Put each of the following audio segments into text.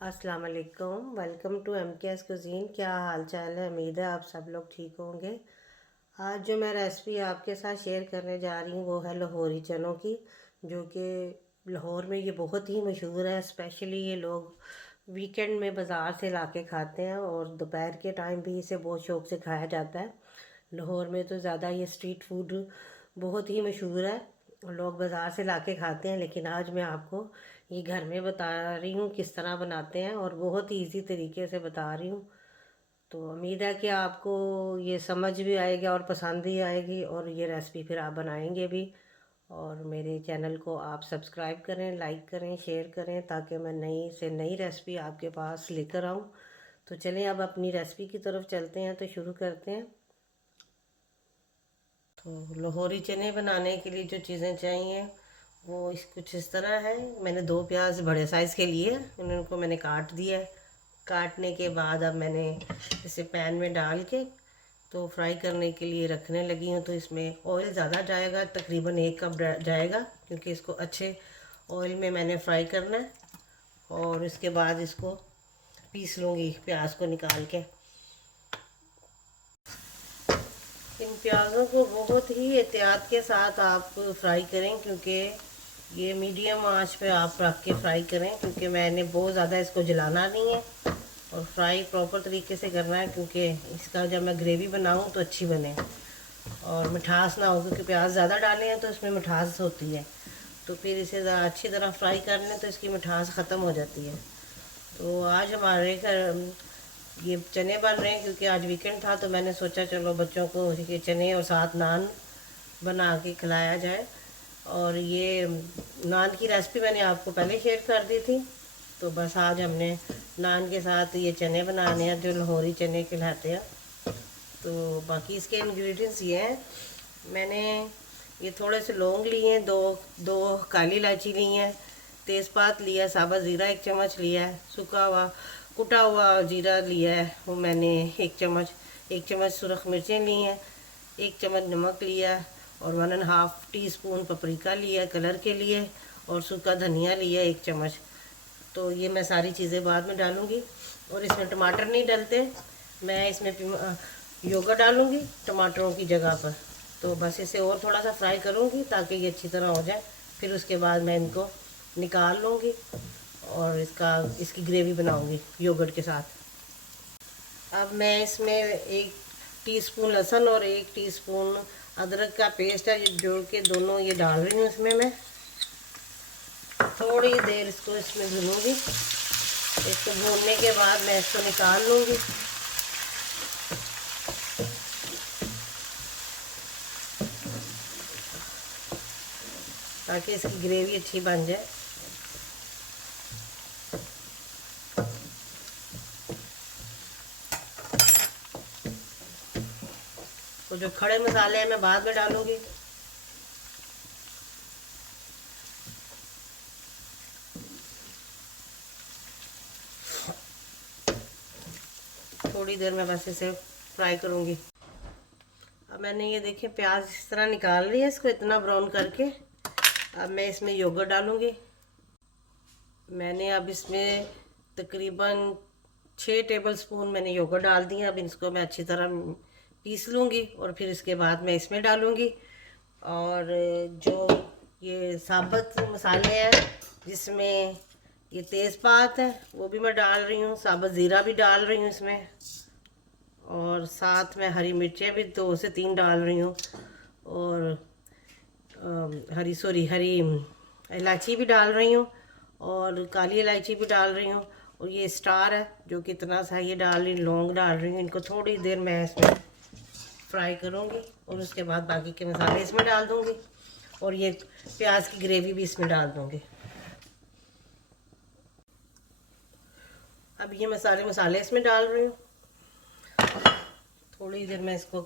अस्सलाम वालेकुम। Welcome to MKS cuisine. क्या हाल चाल है? उम्मीद है आप सब लोग ठीक होंगे। आज जो मैं रेसिपी आपके साथ शेयर करने जा रही हूँ वो है लाहौरी चनों की, जो कि लाहौर में ये बहुत ही मशहूर है। स्पेशली ये लोग वीकेंड में बाज़ार से ला के खाते हैं और दोपहर के टाइम भी इसे बहुत शौक़ से खाया जाता है। लाहौर में तो ज़्यादा ये स्ट्रीट फूड बहुत ही मशहूर है, लोग बाज़ार से ला के खाते हैं, लेकिन आज मैं आपको ये घर में बता रही हूँ किस तरह बनाते हैं और बहुत ही इजी तरीके से बता रही हूँ। तो उम्मीद है कि आपको ये समझ भी आएगा और पसंद भी आएगी और ये रेसिपी फिर आप बनाएंगे भी। और मेरे चैनल को आप सब्सक्राइब करें, लाइक करें, शेयर करें, ताकि मैं नई से नई रेसिपी आपके पास लेकर आऊँ। तो चलें अब अपनी रेसिपी की तरफ चलते हैं, तो शुरू करते हैं। तो लाहौरी चने बनाने के लिए जो चीज़ें चाहिए वो कुछ इस तरह है। मैंने 2 प्याज बड़े साइज़ के लिए, उनको मैंने काट दिया है। काटने के बाद अब मैंने इसे पैन में डाल के तो फ्राई करने के लिए रखने लगी हूँ। तो इसमें ऑयल ज़्यादा जाएगा, तकरीबन 1 कप जाएगा, क्योंकि इसको अच्छे ऑयल में मैंने फ्राई करना है। और इसके बाद इसको पीस लूँगी प्याज को निकाल के। इन प्याज़ों को बहुत ही एहतियात के साथ आप फ्राई करें, क्योंकि ये मीडियम आंच पे आप रख के फ्राई करें, क्योंकि मैंने बहुत ज़्यादा इसको जलाना नहीं है और फ्राई प्रॉपर तरीके से करना है, क्योंकि इसका जब मैं ग्रेवी बनाऊं तो अच्छी बने और मिठास ना हो, क्योंकि प्याज ज़्यादा डाले हैं तो इसमें मिठास होती है। तो फिर इसे अच्छी तरह फ्राई कर लें तो इसकी मिठास ख़त्म हो जाती है। तो आज हमारे घर ये चने बन रहे हैं, क्योंकि आज वीकेंड था, तो मैंने सोचा चलो बच्चों को ये चने और साथ नान बना के खिलाया जाए। और ये नान की रेसिपी मैंने आपको पहले शेयर कर दी थी, तो बस आज हमने नान के साथ ये चने बनाने हैं, जो लाहौरी चने कहलाते हैं। तो बाकी इसके इंग्रेडिएंट्स ये हैं। मैंने ये थोड़े से लौंग लिए हैं, दो काली इलायची ली हैं, तेज़पात लिया, साबुत ज़ीरा 1 चम्मच लिया है, सूखा हुआ कुटा हुआ जीरा लिया है वो मैंने 1 चम्मच, 1 चम्मच सुरख मिर्चें ली हैं, 1 चम्मच नमक लिया और 1.5 टीस्पून पपरिका लिया कलर के लिए, और सूखा धनिया लिया 1 चम्मच। तो ये मैं सारी चीज़ें बाद में डालूँगी। और इसमें टमाटर नहीं डलते, मैं इसमें योगर्ट डालूँगी टमाटरों की जगह पर। तो बस इसे और थोड़ा सा फ्राई करूँगी ताकि ये अच्छी तरह हो जाए। फिर उसके बाद मैं इनको निकाल लूँगी और इसकी ग्रेवी बनाऊँगी योगर्ट के साथ। अब मैं इसमें 1 टीस्पून लहसुन और 1 टीस्पून अदरक का पेस्ट है, ये जोड़ के दोनों ये डाल रही हूँ इसमें। मैं थोड़ी देर इसको इसमें भूनूँगी। इसको भूनने के बाद मैं इसको निकाल लूँगी। ताकि इसकी ग्रेवी अच्छी बन जाए। तो जो खड़े मसाले हैं मैं बाद में डालूँगी। थोड़ी देर में बस इसे फ्राई करूँगी। अब मैंने ये देखिए प्याज इस तरह निकाल ली है, इसको इतना ब्राउन करके। अब मैं इसमें योगर्ट डालूँगी। मैंने अब इसमें तकरीबन 6 टेबलस्पून मैंने योगर्ट डाल दिया। अब इसको मैं अच्छी तरह पीस लूँगी और फिर इसके बाद मैं इसमें डालूँगी। और जो ये साबुत मसाले हैं, जिसमें ये तेज़पात है वो भी मैं डाल रही हूँ, साबुत ज़ीरा भी डाल रही हूँ इसमें, और साथ में हरी मिर्चें भी 2 से 3 डाल रही हूँ, और हरी इलायची भी डाल रही हूँ, और काली इलायची भी डाल रही हूँ, और ये स्टार है जो कितना सा ये डाल रही, लौंग डाल रही हूँ। इनको थोड़ी देर मैं इसमें फ्राई करूँगी और उसके बाद बाकी के मसाले इसमें डाल दूँगी और ये प्याज की ग्रेवी भी इसमें डाल दूँगी। अब ये मसाले इसमें डाल रही हूँ। थोड़ी देर मैं इसको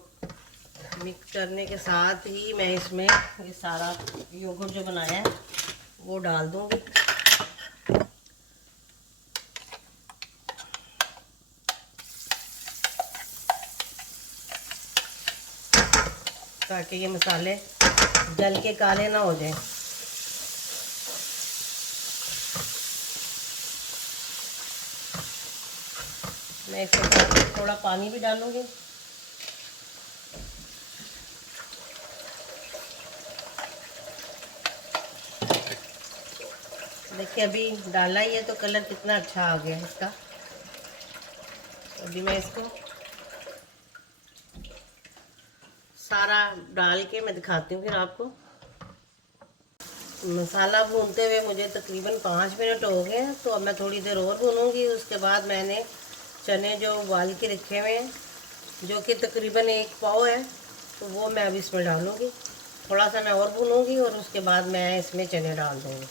मिक्स करने के साथ ही मैं इसमें ये सारा योगर्ट जो बनाया है वो डाल दूँगी। ताकि ये मसाले जल के काले ना हो जाए। मैं इसके साथ थोड़ा पानी भी डालूँगी। देखिए अभी डाला ही है तो कलर कितना अच्छा आ गया है इसका। अभी मैं इसको सारा डाल के मैं दिखाती हूँ फिर आपको। मसाला भूनते हुए मुझे तकरीबन 5 मिनट हो गए हैं, तो अब मैं थोड़ी देर और भूनूंगी। उसके बाद मैंने चने जो उबाल के रखे हुए हैं, जो कि तकरीबन 1 पाव है, तो वो मैं अभी इसमें डालूंगी। थोड़ा सा मैं और भूनूंगी और उसके बाद मैं इसमें चने डाल दूँगी।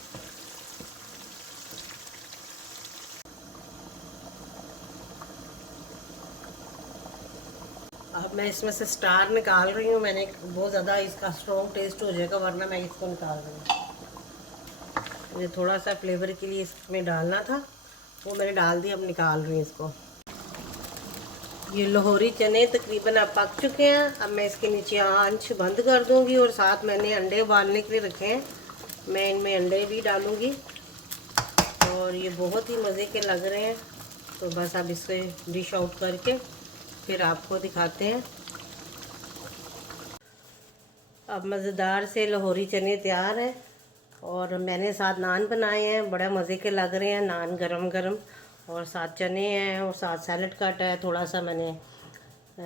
अब मैं इसमें से स्टार निकाल रही हूँ। मैंने बहुत ज़्यादा इसका स्ट्रॉन्ग टेस्ट हो जाएगा, वरना मैं इसको निकाल रही हूँ। मुझे थोड़ा सा फ्लेवर के लिए इसमें डालना था, वो मैंने डाल दिया। अब निकाल रही हूँ इसको। ये लाहौरी चने तकरीबन अब पक चुके हैं। अब मैं इसके नीचे आंच बंद कर दूँगी और साथ मैंने अंडे उबालने के लिए रखे हैं, मैं इनमें अंडे भी डालूँगी और ये बहुत ही मज़े के लग रहे हैं। तो बस अब इसे डिश आउट करके फिर आपको दिखाते हैं। अब मज़ेदार से लाहौरी चने तैयार हैं और मैंने साथ नान बनाए हैं, बड़ा मज़े के लग रहे हैं। नान गरम गरम और साथ चने हैं और साथ सैलड काटा है। थोड़ा सा मैंने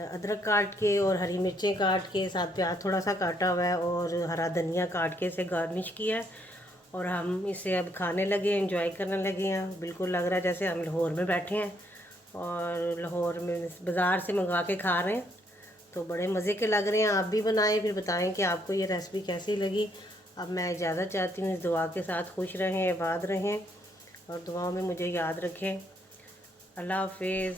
अदरक काट के और हरी मिर्चें काट के, साथ प्याज थोड़ा सा काटा हुआ है और हरा धनिया काट के इसे गार्निश किया है। और हम इसे अब खाने लगे, एंजॉय करने लगे हैं। बिल्कुल लग रहा है जैसे हम लाहौर में बैठे हैं और लाहौर में बाज़ार से मंगवा के खा रहे हैं। तो बड़े मज़े के लग रहे हैं। आप भी बनाएं, फिर बताएं कि आपको ये रेसिपी कैसी लगी। अब मैं इजाज़त चाहती हूँ। इस दुआ के साथ खुश रहें, आबाद रहें और दुआओं में मुझे याद रखें। अल्लाह हाफिज़।